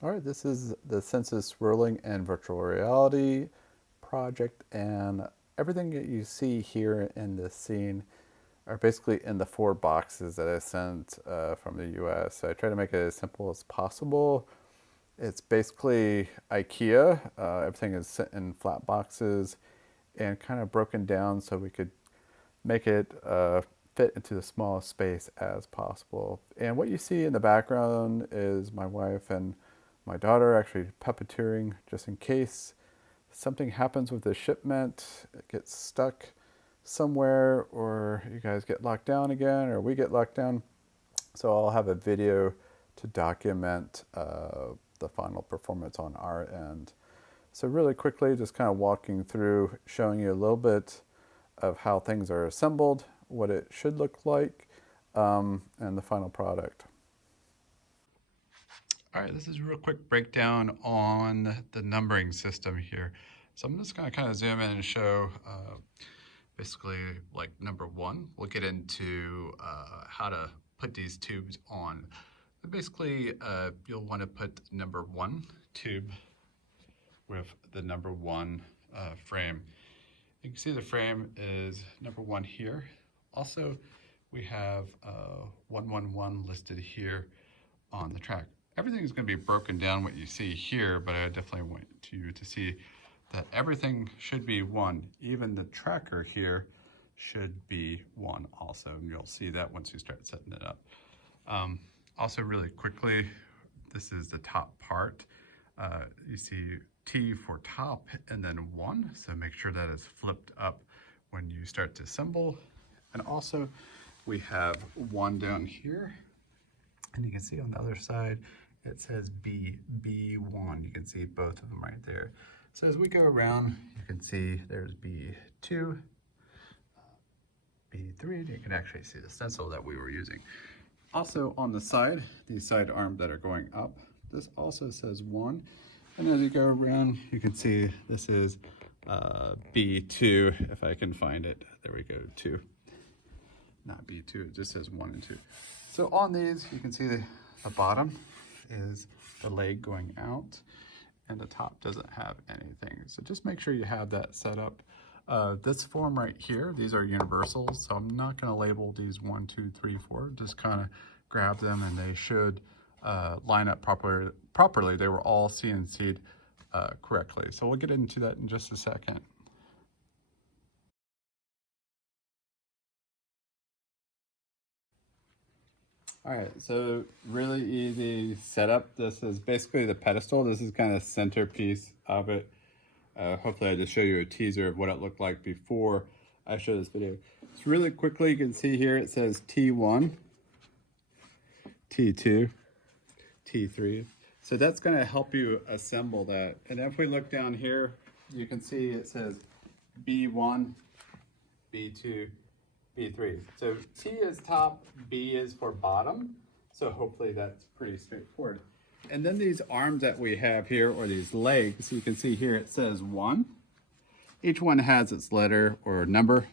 All right, this is the Senses Swirling and Virtual Reality project, and everything that you see here in this scene are basically in the 4 boxes that I sent from the US. So I try to make it as simple as possible. It's basically IKEA. Everything is sent in flat boxes and kind of broken down so we could make it fit into the smallest space as possible. And what you see in the background is my wife and my daughter actually puppeteering just in case something happens with the shipment, it gets stuck somewhere, or you guys get locked down again, or we get locked down. So I'll have a video to document the final performance on our end. So really quickly, just kind of walking through, showing you a little bit of how things are assembled, what it should look like, and the final product. All right, this is a real quick breakdown on the numbering system here. So I'm just going to kind of zoom in and show basically like number 1. We'll get into how to put these tubes on. But basically, you'll want to put number 1 tube with the number 1 frame. You can see the frame is number 1 here. Also, we have 111 listed here on the track. Everything is going to be broken down what you see here, but I definitely want you to see that everything should be 1. Even the tracker here should be 1 also, and you'll see that once you start setting it up. Also really quickly, this is the top part. You see T for top and then 1, so make sure that is flipped up when you start to assemble. And also we have 1 down here, and you can see on the other side it says B1. You can see both of them right there. So as we go around, you can see there's B2, B3. You can actually see the stencil that we were using. Also on the side, these side arms that are going up, this also says 1. And as you go around, you can see this is B2, if I can find it. There we go, 2. Not B2, it just says 1 and 2. So on these, you can see the bottom is the leg going out, and the top doesn't have anything. So just make sure you have that set up. This form right here, these are universals, so I'm not going to label these 1, 2, 3, 4. Just kind of grab them, and they should line up properly. They were all CNC'd correctly. So we'll get into that in just a second. All right, so really easy setup. This is basically the pedestal. This is kind of centerpiece of it. Hopefully I just show you a teaser of what it looked like before I show this video. So really quickly, you can see here it says T1, T2, T3. So that's going to help you assemble that. And if we look down here, you can see it says B1, B2, B3. So T is top, B is for bottom. So hopefully that's pretty straightforward. And then these arms that we have here, or these legs, you can see here it says 1. Each one has its letter or number,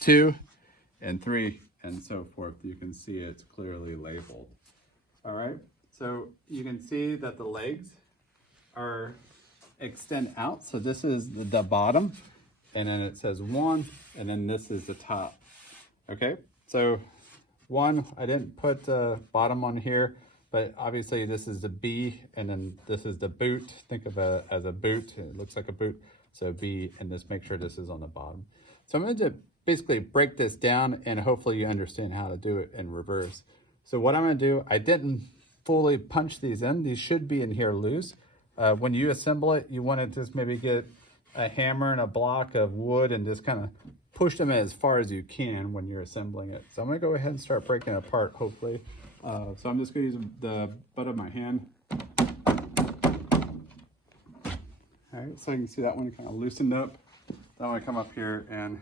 2 and 3 and so forth. You can see it's clearly labeled. All right, so you can see that the legs are extend out. So this is the bottom, and then it says 1, and then this is the top. Okay, so 1, I didn't put bottom on here, but obviously this is the B, and then this is the boot. Think of it as a boot. It looks like a boot. So B, and just make sure this is on the bottom. So I'm going to basically break this down, and hopefully you understand how to do it in reverse. So what I'm going to do, I didn't fully punch these in. These should be in here loose. When you assemble it, you want to just maybe get a hammer and a block of wood and just kind of push them as far as you can when you're assembling it. So I'm going to go ahead and start breaking it apart, hopefully. So I'm just going to use the butt of my hand. All right, so you can see that one kind of loosened up. Then I'm going to come up here and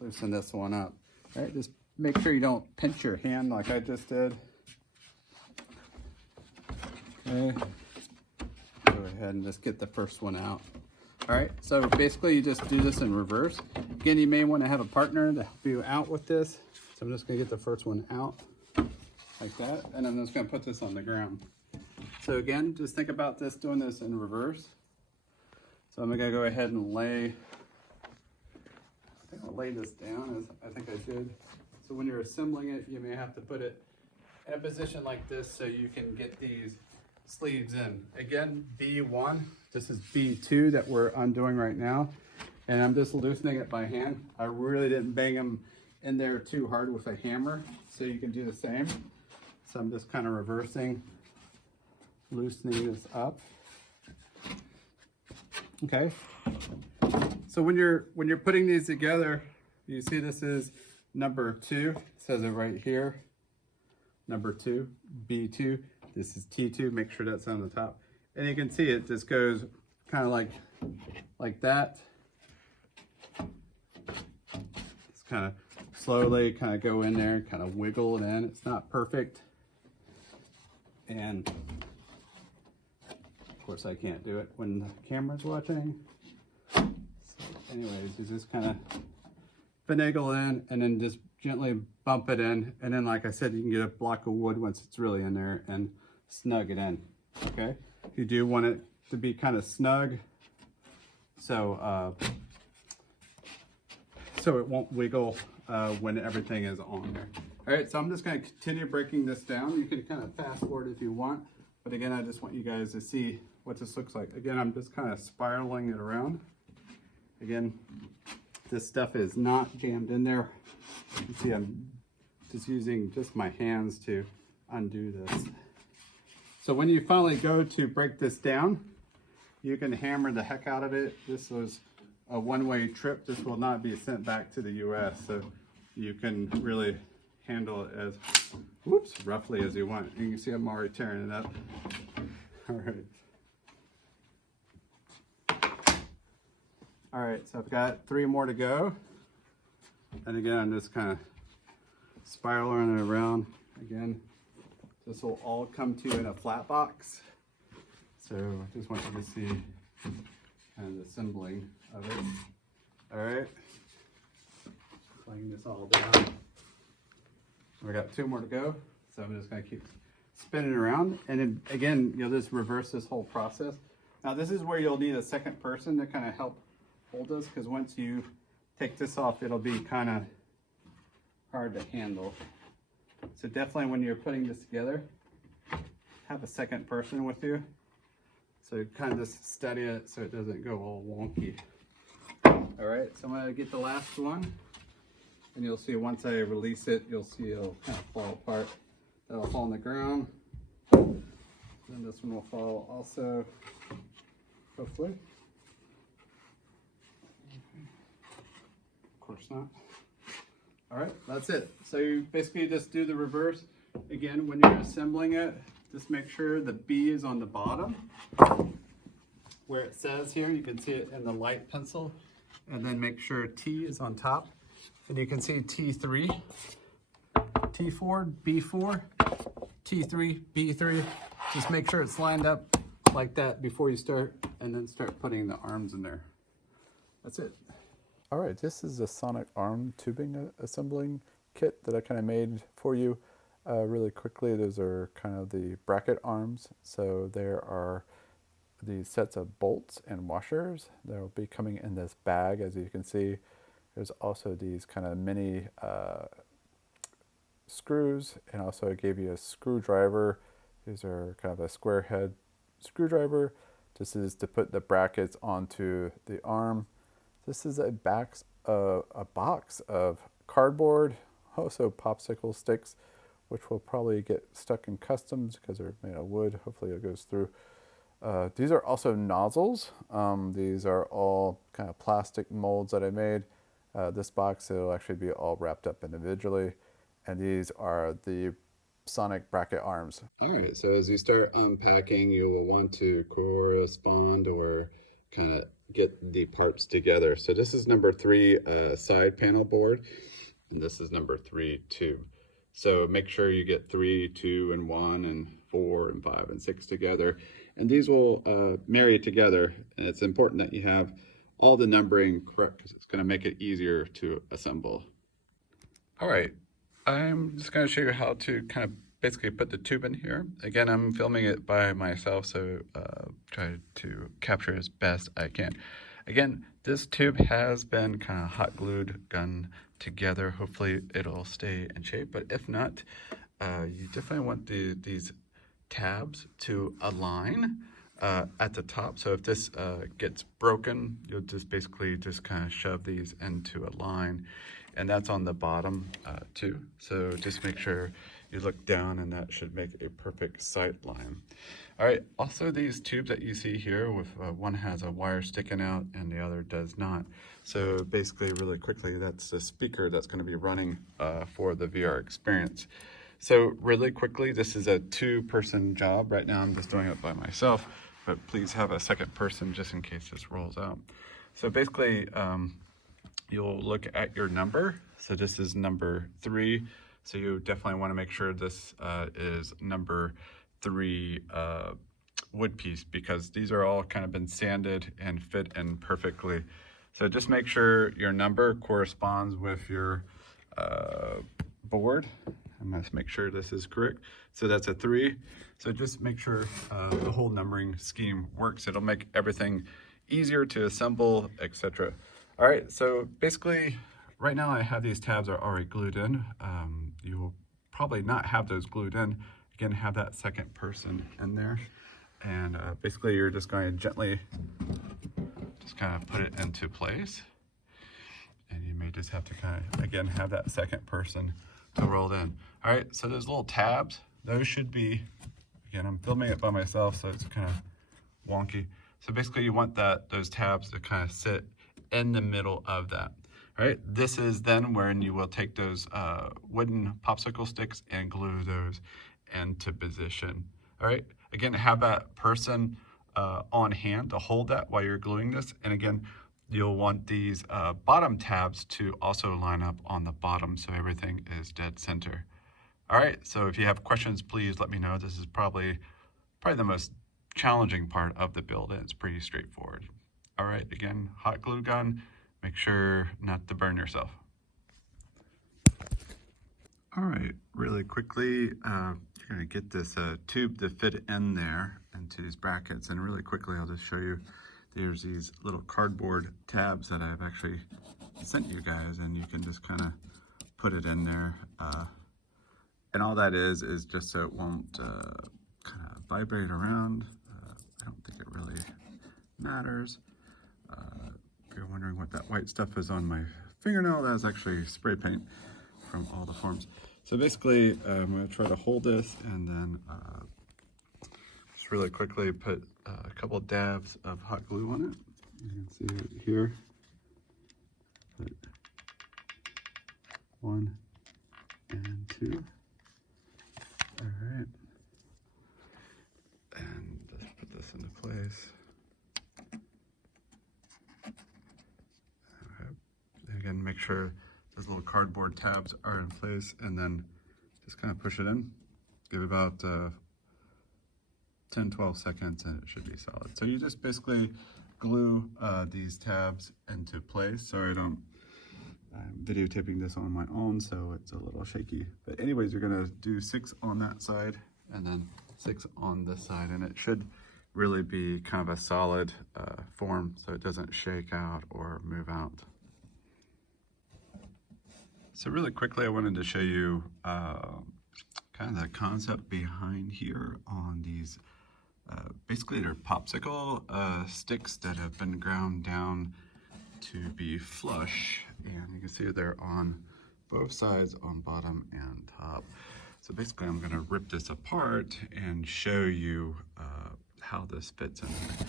loosen this one up. All right, just make sure you don't pinch your hand like I just did. Okay, go ahead and just get the first one out. All right, so basically you just do this in reverse. Again, you may want to have a partner to help you out with this. So I'm just going to get the first one out like that, and I'm just going to put this on the ground. So again, just think about this, doing this in reverse. So I'm gonna go ahead and lay, I think I'll lay this down as I think I did. So when you're assembling it, you may have to put it in a position like this so you can get these sleeves in. Again, B1, this is B2 that we're undoing right now. And I'm just loosening it by hand. I really didn't bang them in there too hard with a hammer, so you can do the same. So I'm just kind of reversing, loosening this up. Okay. So when you're putting these together, you see this is number 2. It says it right here. Number 2, B2. This is T2. Make sure that's on the top. And you can see it just goes kind of like that. Just kind of slowly kind of go in there, kind of wiggle it in. It's not perfect. And of course I can't do it when the camera's watching. So anyways, you just kind of finagle in and then just gently bump it in. And then, like I said, you can get a block of wood once it's really in there and snug it in, okay? You do want it to be kind of snug so so it won't wiggle when everything is on there. All right, so I'm just going to continue breaking this down. You can kind of fast forward if you want, but again, I just want you guys to see what this looks like. Again, I'm just kind of spiraling it around. Again, this stuff is not jammed in there. You see, I'm just using just my hands to undo this. So when you finally go to break this down, you can hammer the heck out of it. This was a one-way trip. This will not be sent back to the US, so you can really handle it as roughly as you want. You can see I'm already tearing it up. All right. All right, so I've got 3 more to go. And again, I'm just kind of spiraling it around. Again, this will all come to you in a flat box. So I just want you to see kind of the assembling of it. All right, laying this all down. We got 2 more to go. So I'm just gonna keep spinning around. And then again, you'll just reverse this whole process. Now this is where you'll need a second person to kind of help hold this, because once you take this off, it'll be kind of hard to handle. So definitely when you're putting this together, have a second person with you. So you kind of just steady it so it doesn't go all wonky. All right, so I'm gonna get the last one. And you'll see once I release it, you'll see it'll kind of fall apart. That'll fall on the ground. Then this one will fall also, hopefully. Of course not. All right, that's it. So you basically just do the reverse. Again, when you're assembling it, just make sure the B is on the bottom. Where it says here, you can see it in the light pencil. And then make sure T is on top. And you can see T3, T4, B4, T3, B3. Just make sure it's lined up like that before you start, and then start putting the arms in there. That's it. All right, this is a sonic arm tubing assembling kit that I kind of made for you really quickly. Those are kind of the bracket arms. So there are these sets of bolts and washers that will be coming in this bag, as you can see. There's also these kind of mini screws, and also I gave you a screwdriver. These are kind of a square head screwdriver. This is to put the brackets onto the arm. This is a box of cardboard, also popsicle sticks, which will probably get stuck in customs because they're made of wood. Hopefully it goes through. These are also nozzles. These are all kind of plastic molds that I made. This box, it'll actually be all wrapped up individually. And these are the sonic bracket arms. All right, so as you start unpacking, you will want to correspond or kind of get the parts together. So this is number 3 side panel board, and this is number 3 tube. So make sure you get 3, 2, and 1, and 4, and 5, and 6 together. And these will marry together, and it's important that you have all the numbering correct because it's going to make it easier to assemble. All right, I'm just going to show you how to kind of basically put the tube in here. Again, I'm filming it by myself, so try to capture as best I can. Again, this tube has been kind of hot glued gun together. Hopefully it'll stay in shape, but if not, you definitely want these tabs to align at the top. So if this gets broken, you'll just basically just kind of shove these into a line, and that's on the bottom too. So just make sure you look down, and that should make a perfect sight line. All right, also these tubes that you see here, with one has a wire sticking out and the other does not. So basically, really quickly, that's the speaker that's going to be running for the VR experience. So really quickly, this is a 2-person job. Right now I'm just doing it by myself, but please have a second person just in case this rolls out. So basically, you'll look at your number. So this is number 3. So you definitely want to make sure this is number 3 wood piece, because these are all kind of been sanded and fit in perfectly. So just make sure your number corresponds with your board. I must make sure this is correct. So that's a 3. So just make sure the whole numbering scheme works. It'll make everything easier to assemble, etc. All right, so basically right now I have these tabs are already glued in. You will probably not have those glued in. Again, have that second person in there. And basically you're just going to gently just kind of put it into place. And you may just have to kind of, again, have that second person to roll in. All right, so those little tabs, those should be, again, I'm filming it by myself, so it's kind of wonky. So basically you want those tabs to kind of sit in the middle of that. All right, this is then when you will take those wooden popsicle sticks and glue those into position. All right, again, have that person on hand to hold that while you're gluing this. And again, you'll want these bottom tabs to also line up on the bottom so everything is dead center. All right, so if you have questions, please let me know. This is probably the most challenging part of the build, and it's pretty straightforward. All right, again, hot glue gun, make sure not to burn yourself. All right, really quickly, you're gonna get this tube to fit in there into these brackets, and really quickly I'll just show you. There's these little cardboard tabs that I've actually sent you guys, and you can just kind of put it in there. And all that is just so it won't kind of vibrate around. I don't think it really matters. If you're wondering what that white stuff is on my fingernail, that's actually spray paint from all the forms. So basically, I'm going to try to hold this and then just really quickly put a couple of dabs of hot glue on it. You can see it here. Put 1 and 2. All right. And let's put this into place. Okay. Again, make sure those little cardboard tabs are in place, and then just kind of push it in. Give it about 10-12 seconds and it should be solid. So you just basically glue these tabs into place. Sorry, I'm videotaping this on my own, so it's a little shaky. But anyways, you're gonna do 6 on that side and then 6 on this side, and it should really be kind of a solid form so it doesn't shake out or move out. So really quickly, I wanted to show you kind of the concept behind here on these. Basically, they're popsicle sticks that have been ground down to be flush, and you can see they're on both sides, on bottom and top. So basically, I'm going to rip this apart and show you how this fits in there.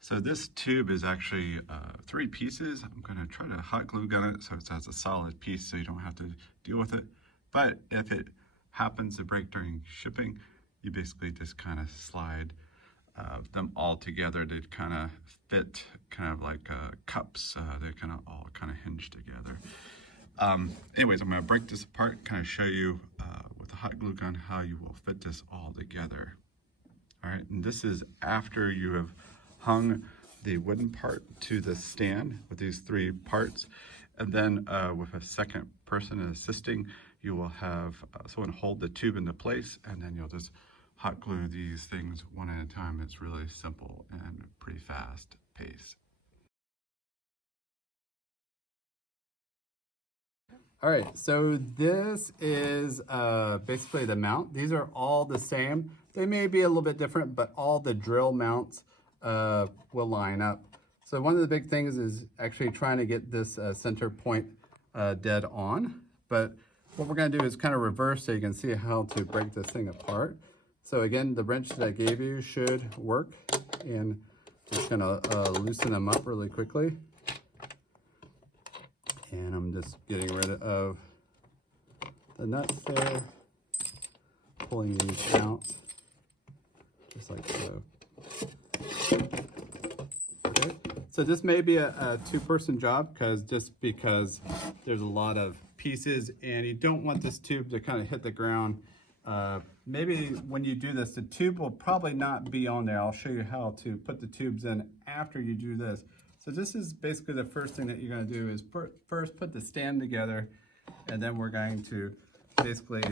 So this tube is actually 3 pieces. I'm going to try to hot glue gun it so it has a solid piece so you don't have to deal with it. But if it happens to break during shipping, you basically just kind of slide them all together. They kind of fit kind of like cups. They kind of all kind of hinge together. Anyways, I'm going to break this apart, kind of show you with the hot glue gun how you will fit this all together. All right, and this is after you have hung the wooden part to the stand with these 3 parts, and then with a second person assisting, you will have someone hold the tube into place, and then you'll just hot glue these things one at a time. It's really simple and pretty fast pace. All right, so this is basically the mount. These are all the same. They may be a little bit different, but all the drill mounts will line up. So one of the big things is actually trying to get this center point dead on. But what we're gonna do is kind of reverse so you can see how to break this thing apart. So again, the wrench that I gave you should work, and just gonna loosen them up really quickly. And I'm just getting rid of the nuts there, pulling these out, just like so. Okay. So this may be a two-person job because there's a lot of pieces and you don't want this tube to kind of hit the ground. Maybe when you do this, the tube will probably not be on there. I'll show you how to put the tubes in after you do this. So this is basically the first thing that you're going to do is first put the stand together, and then we're going to basically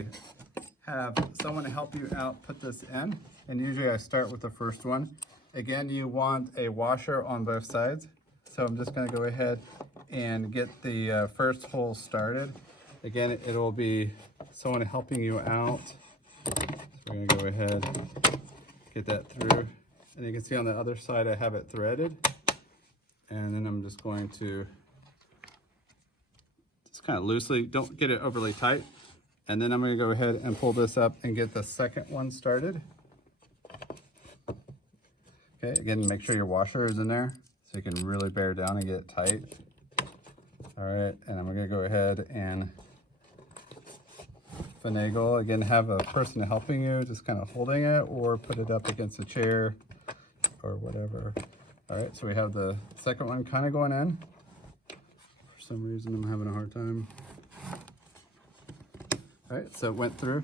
have someone help you out put this in. And usually I start with the first one. Again, you want a washer on both sides. So I'm just going to go ahead and get the first hole started. Again, it'll be someone helping you out. So we're going to go ahead, get that through. And you can see on the other side I have it threaded. And then I'm just going to just kind of loosely, don't get it overly tight. And then I'm going to go ahead and pull this up and get the second one started. Okay, again, make sure your washer is in there so you can really bear down and get it tight. All right, and I'm going to go ahead and finagle. Again, have a person helping you, just kind of holding it, or put it up against a chair or whatever. All right, so we have the second one kind of going in. For some reason, I'm having a hard time. All right, so it went through.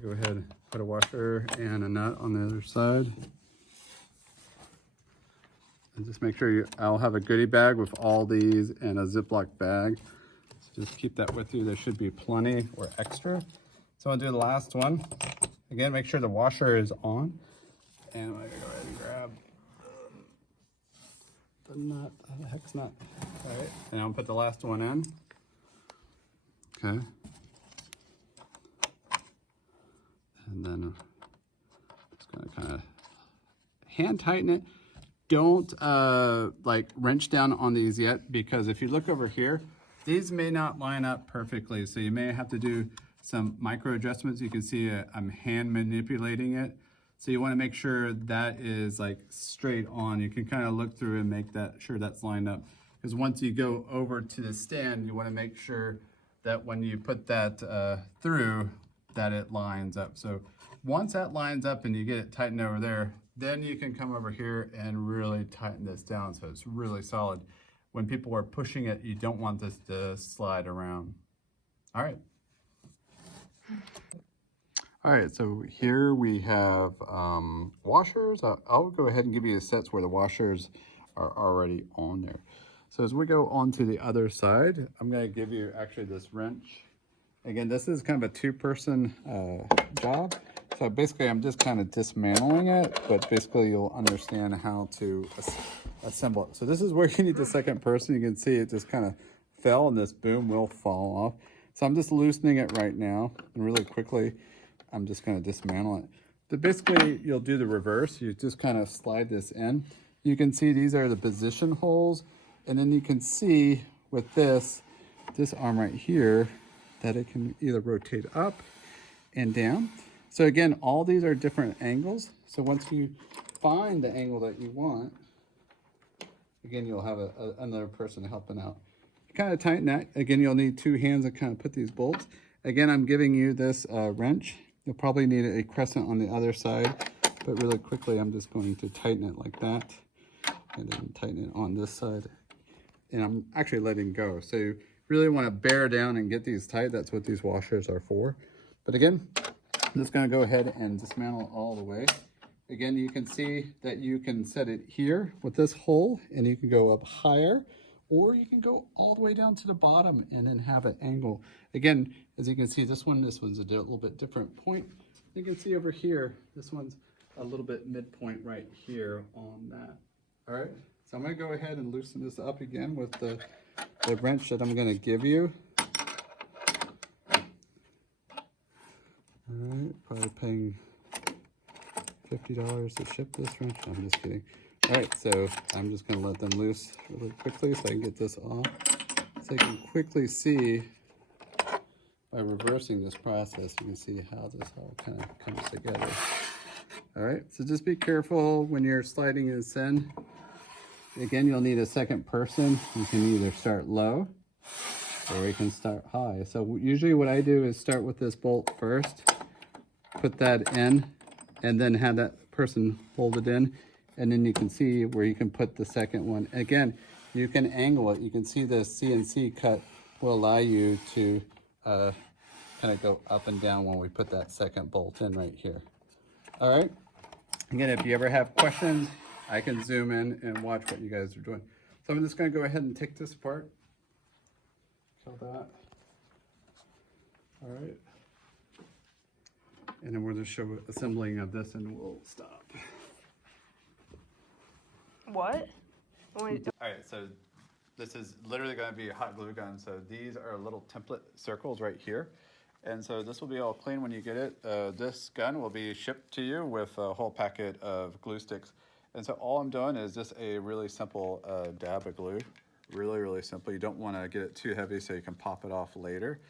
Go ahead and put a washer and a nut on the other side. And just make sure I'll have a goodie bag with all these and a Ziploc bag. So just keep that with you. There should be plenty or extra. So I'll do the last one. Again, make sure the washer is on. And I'm gonna go ahead and grab the nut, the hex nut. All right, and I'll put the last one in. Okay. And then just gonna kind of hand tighten it. Don't like wrench down on these yet, because if you look over here, these may not line up perfectly. So you may have to do some micro adjustments. You can see I'm hand manipulating it. So you want to make sure that is like straight on. You can kind of look through and make sure that's lined up. Because once you go over to the stand, you want to make sure that when you put that through, that it lines up. So once that lines up and you get it tightened over there, then you can come over here and really tighten this down so it's really solid. When people are pushing it, you don't want this to slide around. All right. All right, so here we have washers. I'll go ahead and give you the sets where the washers are already on there. So as we go on to the other side, I'm gonna give you actually this wrench. Again, this is kind of a two-person job. So basically I'm just kind of dismantling it, but basically you'll understand how to assemble it. So this is where you need the second person. You can see it just kind of fell and this boom will fall off. So I'm just loosening it right now, and really quickly I'm just going to dismantle it. But basically you'll do the reverse. You just kind of slide this in. You can see these are the position holes, and then you can see with this arm right here that it can either rotate up and down. So again, all these are different angles. So once you find the angle that you want, again, you'll have another person helping out. You kind of tighten that. Again, you'll need two hands to kind of put these bolts. Again, I'm giving you this wrench. You'll probably need a crescent on the other side, but really quickly, I'm just going to tighten it like that, and then tighten it on this side. And I'm actually letting go. So you really want to bear down and get these tight. That's what these washers are for. But again, I'm just going to go ahead and dismantle it all the way. Again, you can see that you can set it here with this hole, and you can go up higher, or you can go all the way down to the bottom and then have an angle. Again, as you can see, this one's a little bit different point. You can see over here, this one's a little bit midpoint right here on that. All right, so I'm gonna go ahead and loosen this up again with the wrench that I'm gonna give you. All right, probably paying $50 to ship this wrench. No, I'm just kidding. All right, so I'm just gonna let them loose really quickly so I can get this off. So you can quickly see by reversing this process, you can see how this all kind of comes together. All right, so just be careful when you're sliding this in. Again, you'll need a second person. You can either start low or you can start high. So usually what I do is start with this bolt first, put that in, and then have that person hold it in. And then you can see where you can put the second one. Again, you can angle it. You can see the CNC cut will allow you to kind of go up and down when we put that second bolt in right here. All right. Again, if you ever have questions, I can zoom in and watch what you guys are doing. So I'm just going to go ahead and take this apart. Kill that. All right. And then we're going to show assembling of this and we'll stop. What? All right, so this is literally going to be a hot glue gun. So these are little template circles right here. And so this will be all clean when you get it. This gun will be shipped to you with a whole packet of glue sticks. And so all I'm doing is just a really simple dab of glue. Really, really simple. You don't want to get it too heavy so you can pop it off later.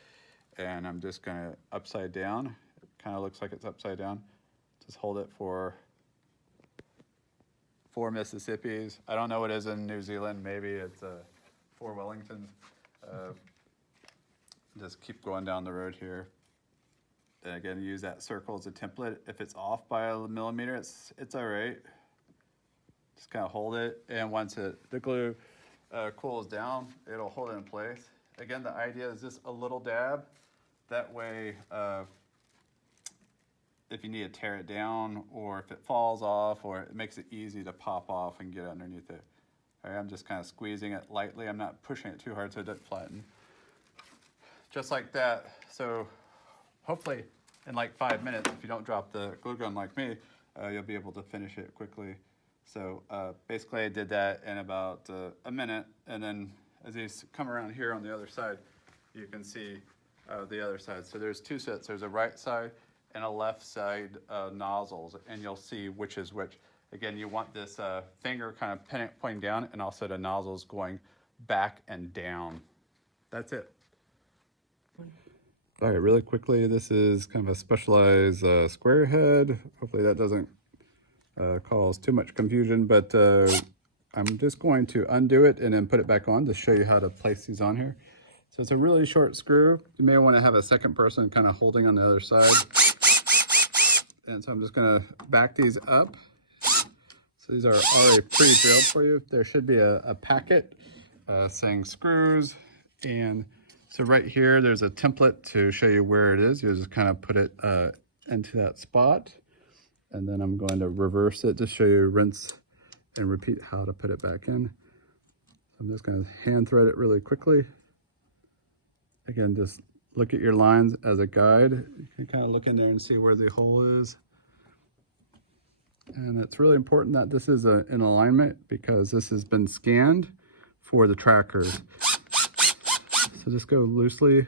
And I'm just going to upside down. It kind of looks like it's upside down. Just hold it for 4 Mississippis. I don't know what it is in New Zealand. Maybe it's 4 Wellingtons. Just keep going down the road here. And again, use that circle as a template. If it's off by a millimeter, it's all right. Just kind of hold it, and once the glue cools down, it'll hold it in place. Again, the idea is just a little dab. That way, if you need to tear it down, or if it falls off, or it makes it easy to pop off and get underneath it. All right, I'm just kind of squeezing it lightly. I'm not pushing it too hard so it doesn't flatten. Just like that. So hopefully in like 5 minutes, if you don't drop the glue gun like me, you'll be able to finish it quickly. So basically I did that in about a minute, and then as you come around here on the other side, you can see the other side. So there's 2 sets. There's a right side and a left side nozzles, and you'll see which is which. Again, you want this finger kind of pointing down, and also the nozzles going back and down. That's it. All right, really quickly, this is kind of a specialized square head. Hopefully that doesn't cause too much confusion, but I'm just going to undo it and then put it back on to show you how to place these on here. So it's a really short screw. You may want to have a second person kind of holding on the other side. And so I'm just going to back these up. So these are already pre-drilled for you. There should be a packet saying screws, and so right here, there's a template to show you where it is. You just kind of put it into that spot. And then I'm going to reverse it to show you rinse and repeat how to put it back in. I'm just going to hand thread it really quickly. Again, just look at your lines as a guide. You can kind of look in there and see where the hole is. And it's really important that this is in alignment, because this has been scanned for the trackers. So just go loosely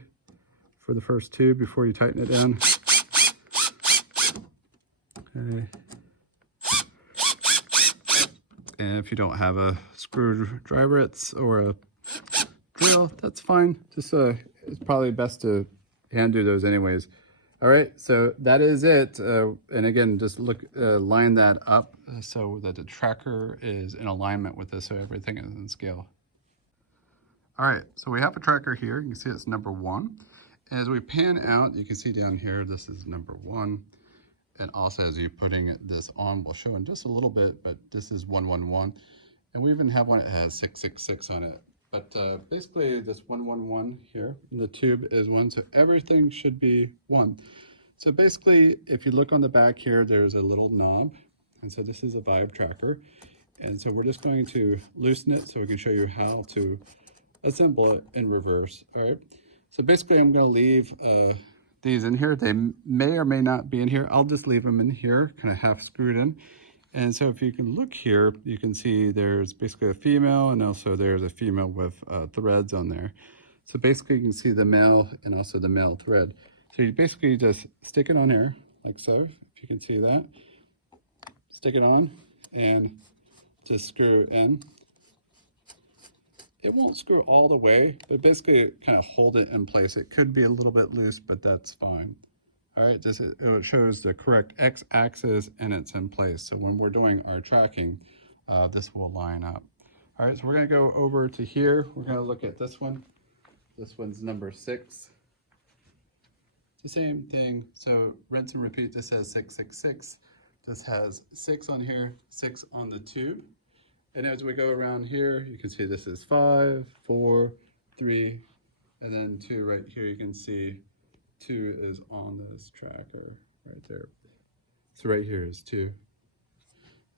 for the first 2 before you tighten it down. Okay. And if you don't have a screwdriver or a drill, that's fine. Just it's probably best to hand do those anyways. All right, so that is it. And again, just line that up so that the tracker is in alignment with this, so everything is in scale. All right, so we have a tracker here. You can see it's number 1. As we pan out, you can see down here, this is number 1. And also as you're putting this on, we'll show in just a little bit, but this is 111. And we even have one that has 666 on it. But basically this 111 here, and the tube is 1, so everything should be 1. So basically, if you look on the back here, there's a little knob. And so this is a vibe tracker. And so we're just going to loosen it so we can show you how to assemble it in reverse. All right. So basically I'm going to leave these in here. They may or may not be in here. I'll just leave them in here, kind of half screwed in. And so if you can look here, you can see there's basically a female and also there's a female with threads on there. So basically you can see the male and also the male thread. So you basically just stick it on here like so, if you can see that. Stick it on and just screw it in. It won't screw all the way, but basically kind of hold it in place. It could be a little bit loose, but that's fine. All right, it shows the correct x-axis and it's in place. So when we're doing our tracking, this will line up. All right, so we're gonna go over to here. We're gonna look at this one. This one's number 6. It's the same thing. So rinse and repeat. This says 666. This has 6 on here, 6 on the tube. And as we go around here, you can see this is 5, 4, 3, and then 2 right here. You can see 2 is on this tracker right there. So right here is 2.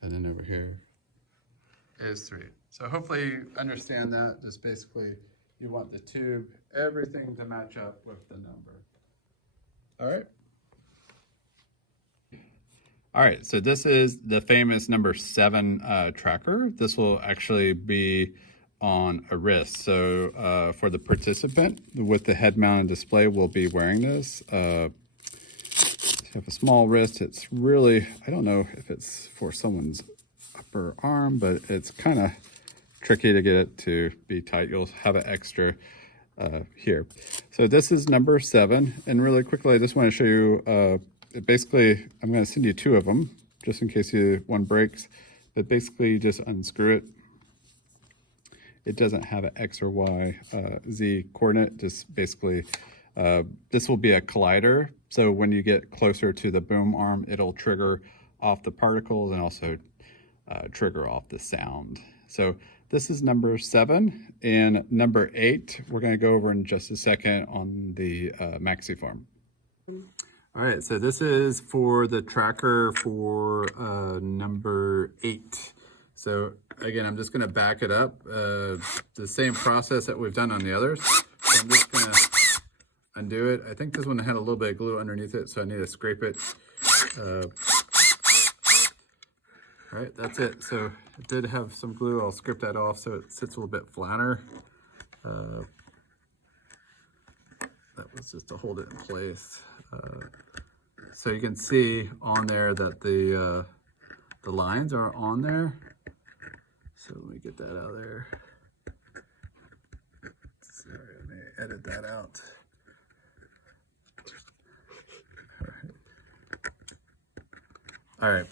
And then over here is 3. So hopefully you understand that. Just basically, you want the tube, everything to match up with the number. All right. All right, so this is the famous number 7 tracker. This will actually be on a wrist. So for the participant with the head-mounted display, will be wearing this. Have a small wrist. It's really, I don't know if it's for someone's upper arm, but it's kind of tricky to get it to be tight. You'll have an extra here. So this is number 7, and really quickly, I just want to show you. Basically, I'm going to send you 2 of them, just in case one breaks. But basically, you just unscrew it. It doesn't have an X or Y, Z coordinate. Just basically, this will be a collider. So when you get closer to the boom arm, it'll trigger off the particles and also trigger off the sound. So this is number 7. And number 8, we're going to go over in just a second on the Maxiform. All right, so this is for the tracker for number 8. So again, I'm just gonna back it up. The same process that we've done on the others. So I'm just gonna undo it. I think this one had a little bit of glue underneath it, so I need to scrape it. All right, that's it. So it did have some glue. I'll scrape that off so it sits a little bit flatter. That was just to hold it in place. So you can see on there that the lines are on there. So let me get that out of there. Sorry, let me edit that out. All right.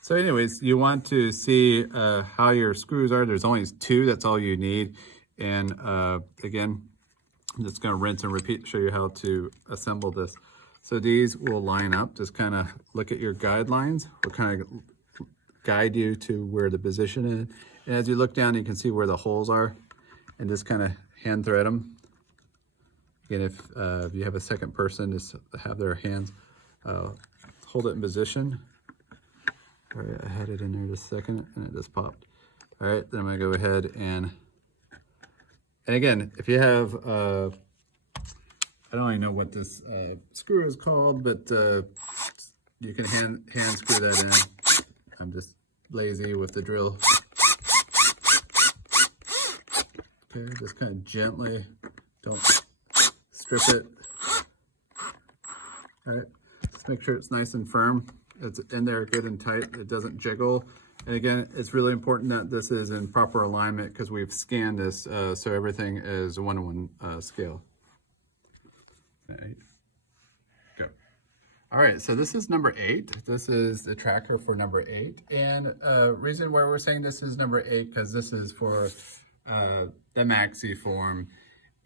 So anyways, you want to see how your screws are. There's only 2. That's all you need. And again, I'm just going to rinse and repeat to show you how to assemble this. So these will line up. Just kind of look at your guidelines. We'll kind of guide you to where the position is. And as you look down, you can see where the holes are. And just kind of hand thread them. Again, if you have a second person, just have their hands hold it in position. All right, I had it in there just a second and it just popped. All right, then I'm gonna go ahead and again, if you have, I don't even know what this screw is called, but you can hand screw that in. I'm just lazy with the drill. Okay, just kind of gently, don't strip it. All right, just make sure it's nice and firm. It's in there good and tight, it doesn't jiggle. And again, it's really important that this is in proper alignment because we've scanned this so everything is 1:1 scale. Okay. Go. All right, so this is number 8. This is the tracker for number 8. And reason why we're saying this is number 8, because this is for the Maxiform.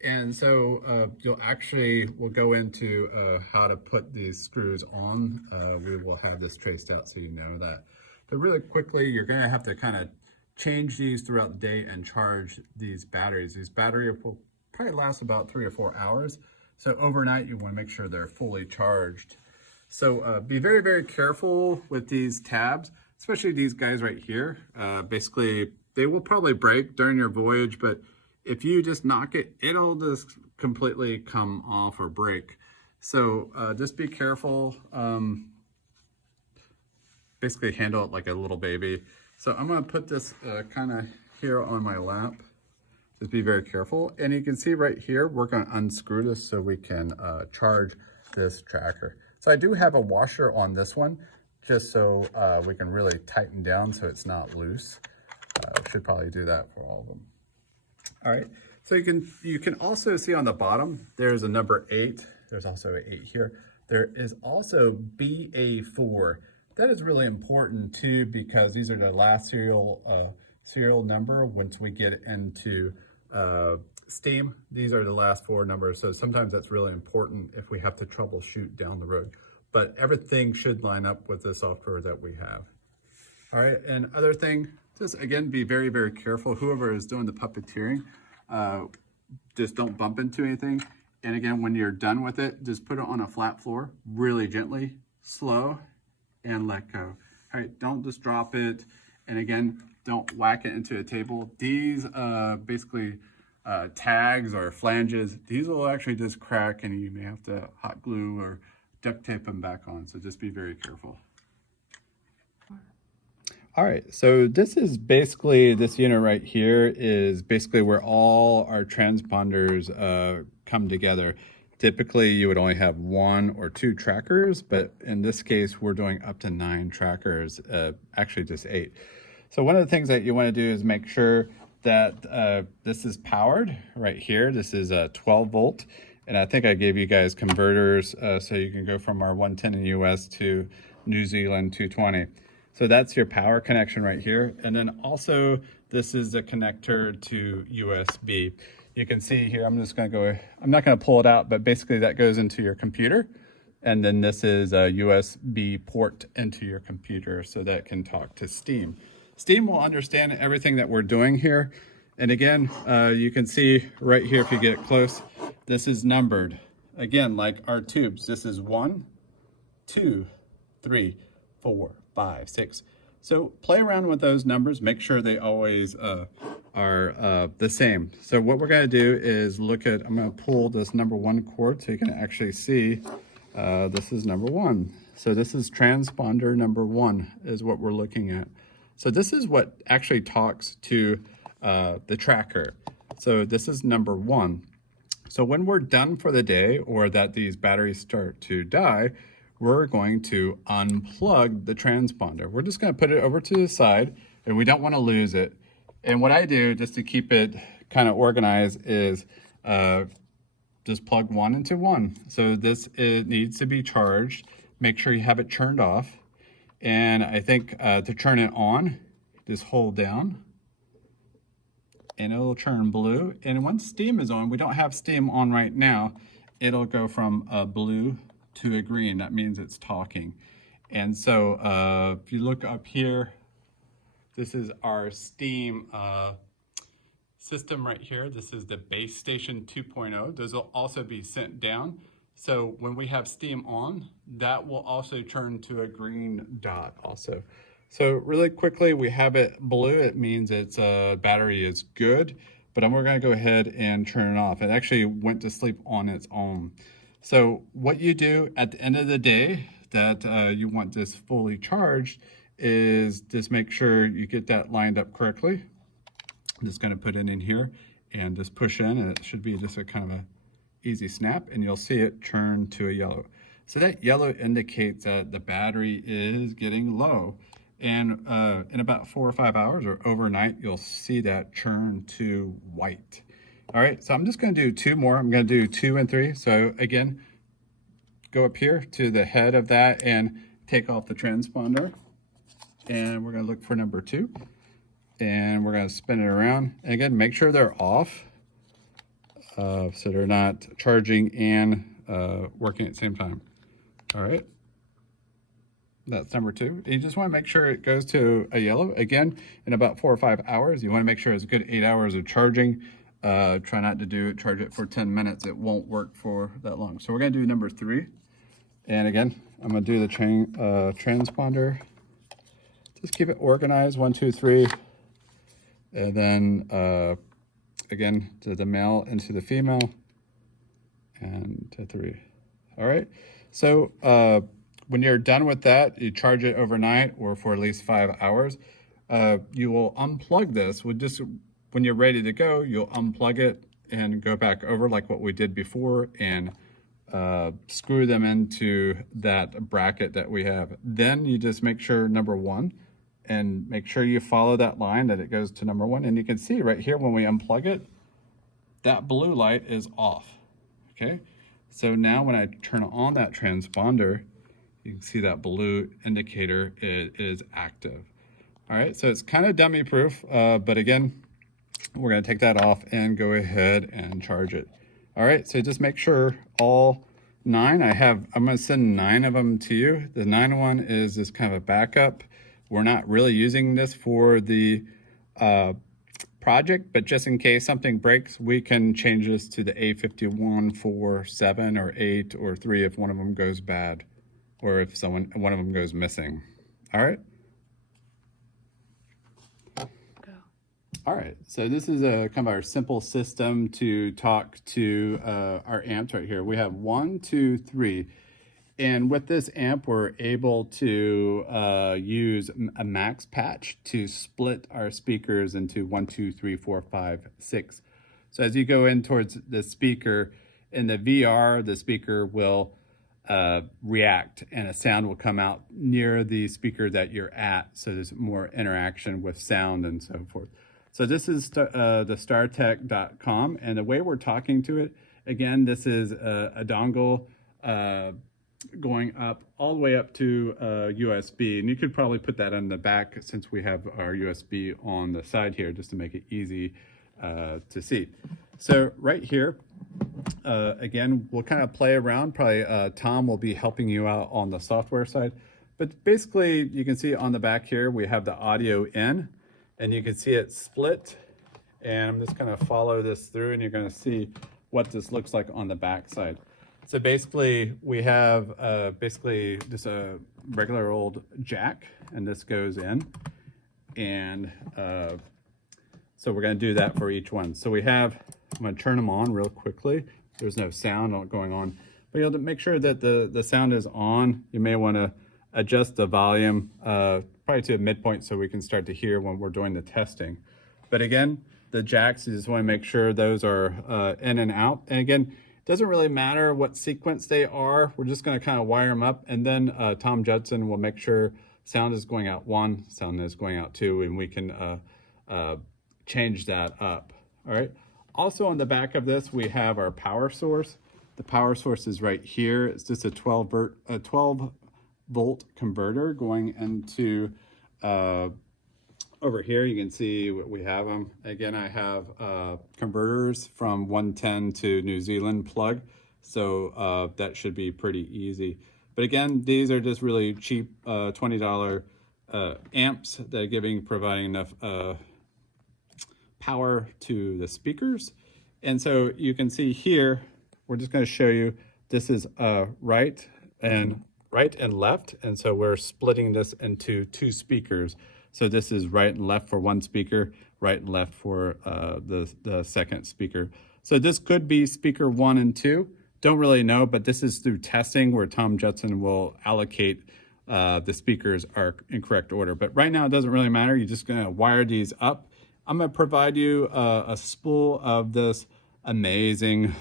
And so we'll go into how to put these screws on. We will have this traced out so you know that. But really quickly, you're gonna have to kind of change these throughout the day and charge these batteries. These batteries will probably last about 3 or 4 hours. So overnight, you wanna make sure they're fully charged. So be very, very careful with these tabs, especially these guys right here. Basically, they will probably break during your voyage, but if you just knock it, it'll just completely come off or break. So just be careful. Basically handle it like a little baby. So I'm gonna put this kind of here on my lap. Just be very careful. And you can see right here, we're gonna unscrew this so we can charge this tracker. So I do have a washer on this one, just so we can really tighten down so it's not loose. Should probably do that for all of them. All right, so you can also see on the bottom, there's a number 8. There's also an 8 here. There is also BA4. That is really important too, because these are the last serial number. Once we get into Steam, these are the last 4 numbers. So sometimes that's really important if we have to troubleshoot down the road. But everything should line up with the software that we have. All right, and other thing, just again, be very, very careful. Whoever is doing the puppeteering, just don't bump into anything. And again, when you're done with it, just put it on a flat floor, really gently, slow, and let go. All right, don't just drop it. And again, don't whack it into a table. These basically tags or flanges, these will actually just crack and you may have to hot glue or duct tape them back on. So just be very careful. All right, so this is basically, this unit right here is basically where all our transponders come together. Typically, you would only have 1 or 2 trackers, but in this case, we're doing up to 9 trackers, actually just 8. So one of the things that you want to do is make sure that this is powered right here. This is a 12 volt. And I think I gave you guys converters so you can go from our 110 in the US to New Zealand 220. So that's your power connection right here. And then also this is the connector to USB. You can see here, I'm just gonna go, I'm not gonna pull it out, but basically that goes into your computer. And then this is a USB port into your computer so that it can talk to Steam. Steam will understand everything that we're doing here. And again, you can see right here, if you get it close, this is numbered. Again, like our tubes, this is 1, 2, 3, 4, 5, 6. So play around with those numbers, make sure they always are the same. So what we're gonna do is look at, I'm gonna pull this number 1 cord so you can actually see this is number 1. So this is transponder number 1 is what we're looking at. So this is what actually talks to the tracker. So this is number 1. So when we're done for the day or that these batteries start to die, we're going to unplug the transponder. We're just gonna put it over to the side and we don't wanna lose it. And what I do just to keep it kind of organized is just plug 1 into 1. So this needs to be charged. Make sure you have it turned off. And I think to turn it on, just hold down and it'll turn blue. And once Steam is on, we don't have Steam on right now, it'll go from blue to a green. That means it's talking. And so if you look up here, this is our Steam system right here. This is the base station 2.0. Those will also be sent down. So when we have Steam on, that will also turn to a green dot also. So really quickly, we have it blue. It means its battery is good, but we're gonna go ahead and turn it off. It actually went to sleep on its own. So what you do at the end of the day that you want this fully charged is just make sure you get that lined up correctly. I'm just gonna put it in here and just push in, and it should be just a kind of a easy snap, and you'll see it turn to a yellow. So that yellow indicates that the battery is getting low. And in about 4 or 5 hours or overnight, you'll see that turn to white. All right, so I'm just gonna do 2 more. I'm gonna do 2 and 3. So again, go up here to the head of that and take off the transponder. And we're gonna look for number 2. And we're gonna spin it around. And again, make sure they're off. So they're not charging and working at the same time. All right, that's number 2. You just want to make sure it goes to a yellow. Again, in about 4 or 5 hours, you want to make sure it's a good 8 hours of charging. Try not to charge it for 10 minutes. It won't work for that long. So we're going to do number 3. And again, I'm going to do the transponder. Just keep it organized, 1, 2, 3. And then again, to the male into the female, and to 3. All right. So when you're done with that, you charge it overnight or for at least 5 hours. You will unplug this. When you're ready to go, you'll unplug it and go back over like what we did before and screw them into that bracket that we have. Then you just make sure number 1, and make sure you follow that line that it goes to number 1. And you can see right here when we unplug it, that blue light is off. Okay. So now when I turn on that transponder, you can see that blue indicator is active. All right, so it's kind of dummy proof, but again, we're gonna take that off and go ahead and charge it. All right, so just make sure all 9, I'm gonna send 9 of them to you. The 9th one is this kind of a backup. We're not really using this for the project, but just in case something breaks, we can change this to the A51 for 7 or 8 or 3 if one of them goes bad, or if one of them goes missing. All right. Go. All right. So this is a kind of our simple system to talk to our amps right here. We have 1, 2, 3. And with this amp, we're able to use a max patch to split our speakers into 1, 2, 3, 4, 5, 6. So as you go in towards the speaker, in the VR, the speaker will react and a sound will come out near the speaker that you're at. So there's more interaction with sound and so forth. So this is the startech.com. And the way we're talking to it, again, this is a dongle going up all the way up to USB, and you could probably put that on the back since we have our USB on the side here just to make it easy to see. So right here, again, we'll kind of play around. Probably Tom will be helping you out on the software side, but basically you can see on the back here we have the audio in, and you can see it split, and I'm just going to follow this through and you're going to see what this looks like on the back side. So basically we have basically just a regular old jack, and this goes in, and so we're going to do that for each one. So we have, I'm going to turn them on real quickly. There's no sound going on, but you'll have to make sure that the sound is on. You may want to adjust the volume probably to a midpoint so we can start to hear when we're doing the testing. But again, the jacks, you just want to make sure those are in and out. And again, doesn't really matter what sequence they are. We're just going to kind of wire them up, and then Tom Judson will make sure sound is going out 1, sound is going out 2, and we can change that up. All right. Also on the back of this, we have our power source. The power source is right here. It's just a 12 volt converter going into over here. You can see we have them. Again, I have converters from 110 to New Zealand plug, so that should be pretty easy. But again, these are just really cheap $20 amps that are providing enough power to the speakers. And so you can see here, we're just going to show you, this is right and left, and so we're splitting this into 2 speakers. So this is right and left for one speaker, right and left for the second speaker. So this could be speaker 1 and 2. Don't really know, but this is through testing where Tom Judson will allocate the speakers are in correct order. But right now it doesn't really matter. You're just gonna wire these up. I'm gonna provide you a spool of this amazing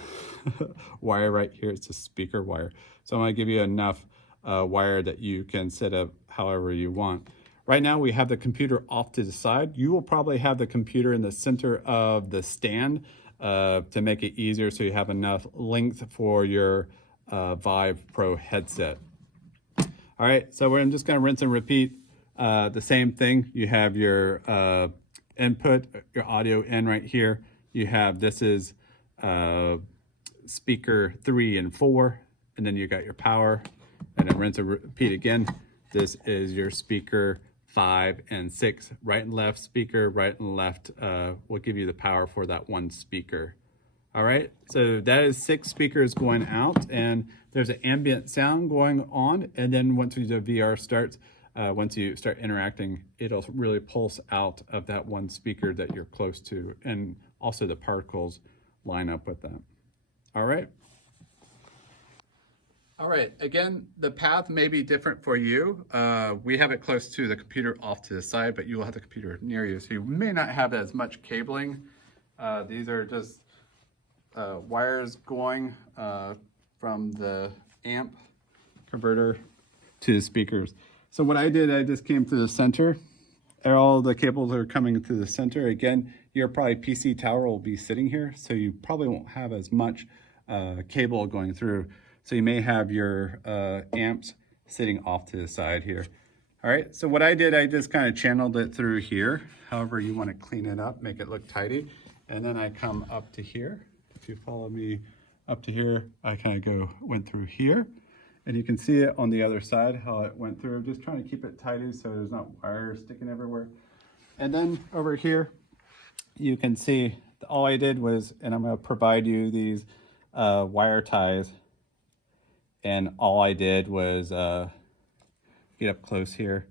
wire right here. It's a speaker wire. So I'm gonna give you enough wire that you can set up however you want. Right now we have the computer off to the side. You will probably have the computer in the center of the stand to make it easier so you have enough length for your Vive Pro headset. All right, so I'm just gonna rinse and repeat the same thing. You have your input, your audio in right here. You have, this is speaker 3 and 4, and then you got your power, and then rinse and repeat again. This is your speaker 5 and 6, right and left speaker, right and left will give you the power for that one speaker. All right, so that is 6 speakers going out, and there's an ambient sound going on, and then once the VR starts, once you start interacting, it'll really pulse out of that one speaker that you're close to, and also the particles line up with that. All right. All right, again, the path may be different for you. We have it close to the computer off to the side, but you will have the computer near you, so you may not have as much cabling. These are just wires going from the amp converter to the speakers. So what I did, I just came to the center. All the cables are coming to the center. Again, your probably PC tower will be sitting here, so you probably won't have as much cable going through. So you may have your amps sitting off to the side here. All right, so what I did, I just kind of channeled it through here. However you want to clean it up, make it look tidy. And then I come up to here. If you follow me up to here, I kind of went through here. And you can see it on the other side, how it went through. Just trying to keep it tidy so there's not wires sticking everywhere. And then over here, you can see all I did was, and I'm going to provide you these wire ties. And all I did was get up close here,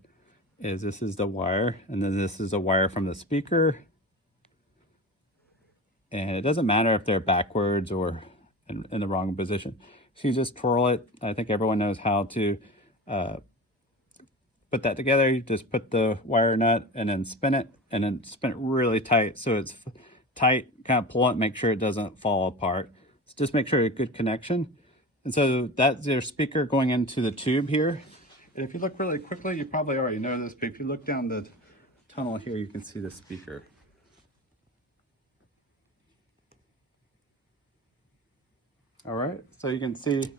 this is the wire, and then this is the wire from the speaker. And it doesn't matter if they're backwards or in the wrong position. So you just twirl it. I think everyone knows how to put that together. You just put the wire nut and then spin it really tight. So it's tight, kind of pull it, make sure it doesn't fall apart. So just make sure a good connection. And so that's your speaker going into the tube here. And if you look really quickly, you probably already know this, but if you look down the tunnel here, you can see the speaker. All right, so you can see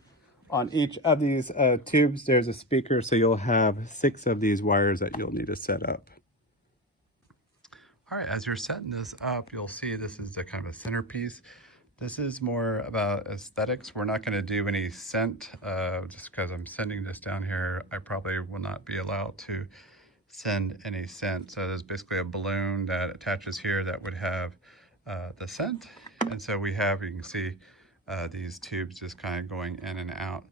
on each of these tubes, there's a speaker, so you'll have 6 of these wires that you'll need to set up. All right, as you're setting this up, you'll see this is the kind of a centerpiece. This is more about aesthetics. We're not going to do any scent, just because I'm sending this down here. I probably will not be allowed to send any scent. So there's basically a balloon that attaches here that would have the scent. And so we have, you can see these tubes just kind of going in and out.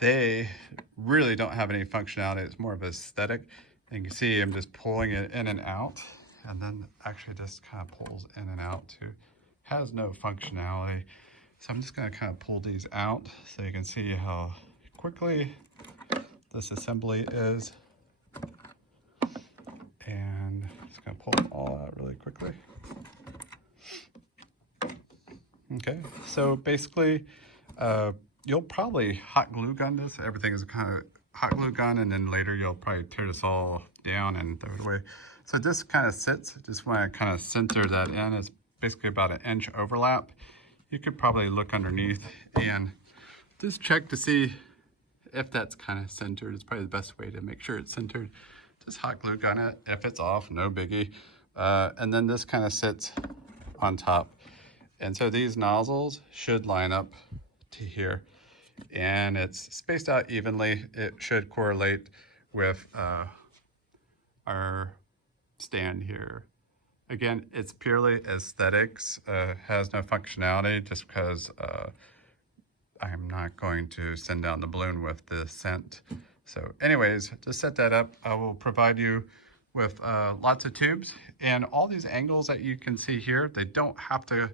They really don't have any functionality. It's more of aesthetic. And you can see I'm just pulling it in and out, and then actually just kind of pulls in and out too. Has no functionality. So I'm just going to kind of pull these out so you can see how quickly this assembly is. And just going to pull them all out really quickly. Okay, so basically you'll probably hot glue gun this. Everything is kind of hot glue gun, and then later you'll probably tear this all down and throw it away. So this kind of sits, just want to kind of center that in. It's basically about an inch overlap. You could probably look underneath and just check to see if that's kind of centered. It's probably the best way to make sure it's centered. Just hot glue gun it. If it's off, no biggie. And then this kind of sits on top. And so these nozzles should line up to here. And it's spaced out evenly. It should correlate with our stand here. Again, it's purely aesthetics, has no functionality, just because I'm not going to send down the balloon with the scent. So anyways, to set that up, I will provide you with lots of tubes, and all these angles that you can see here, they don't have to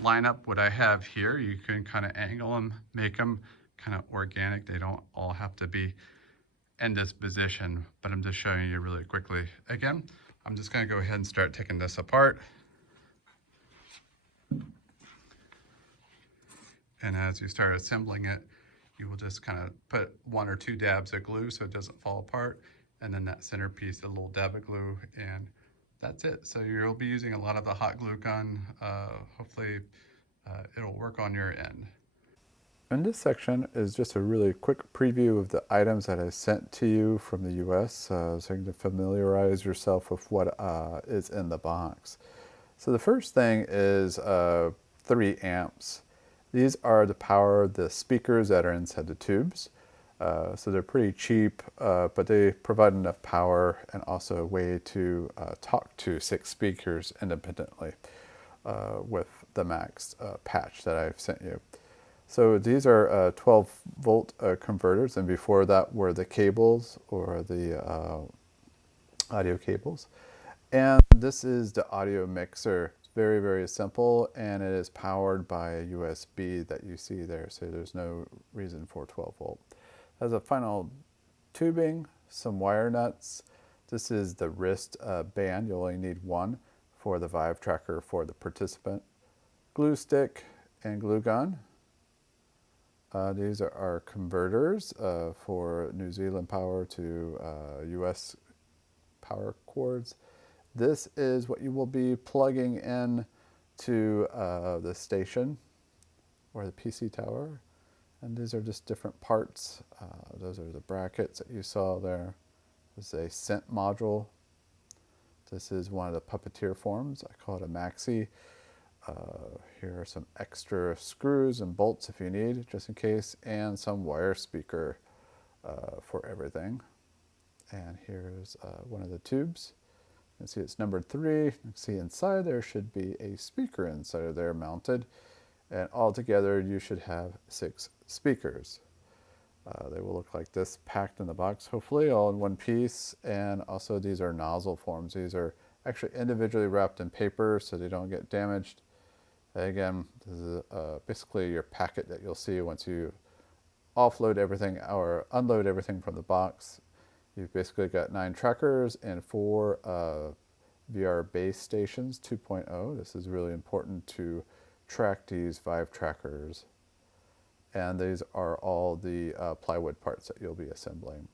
line up what I have here. You can kind of angle them, make them kind of organic. They don't all have to be in this position, but I'm just showing you really quickly. Again, I'm just going to go ahead and start taking this apart. And as you start assembling it, you will just kind of put 1 or 2 dabs of glue so it doesn't fall apart. And then that centerpiece, a little dab of glue, and that's it. So you'll be using a lot of the hot glue gun. Hopefully it'll work on your end. And this section is just a really quick preview of the items that I sent to you from the US, so you can familiarize yourself with what is in the box. So the first thing is 3 amps. These are to power the speakers that are inside the tubes. So they're pretty cheap, but they provide enough power and also a way to talk to 6 speakers independently with the max patch that I've sent you. So these are 12-volt converters, and before that were the cables, or the audio cables. And this is the audio mixer very, very simple, and it is powered by a USB that you see there, so there's no reason for 12 volt. As a final tubing, some wire nuts. This is the wrist band. You only need one for the Vive tracker for the participant. Glue stick and glue gun. These are our converters for New Zealand power to US power cords. This is what you will be plugging in to the station or the PC tower. And these are just different parts. Those are the brackets that you saw there. This is a Cent module. This is one of the Puppeteer forms. I call it a Maxi. Here are some extra screws and bolts if you need, just in case, and some wire speaker for everything. And here's one of the tubes. You can see it's numbered 3. You can see inside there should be a speaker inside of there mounted. And altogether you should have 6 speakers. They will look like this packed in the box, hopefully all in one piece. And also these are nozzle forms. These are actually individually wrapped in paper so they don't get damaged. And again, this is basically your packet that you'll see once you offload everything or unload everything from the box. You've basically got 9 trackers and 4 VR base stations 2.0. This is really important to track these Vive trackers. And these are all the plywood parts that you'll be assembling.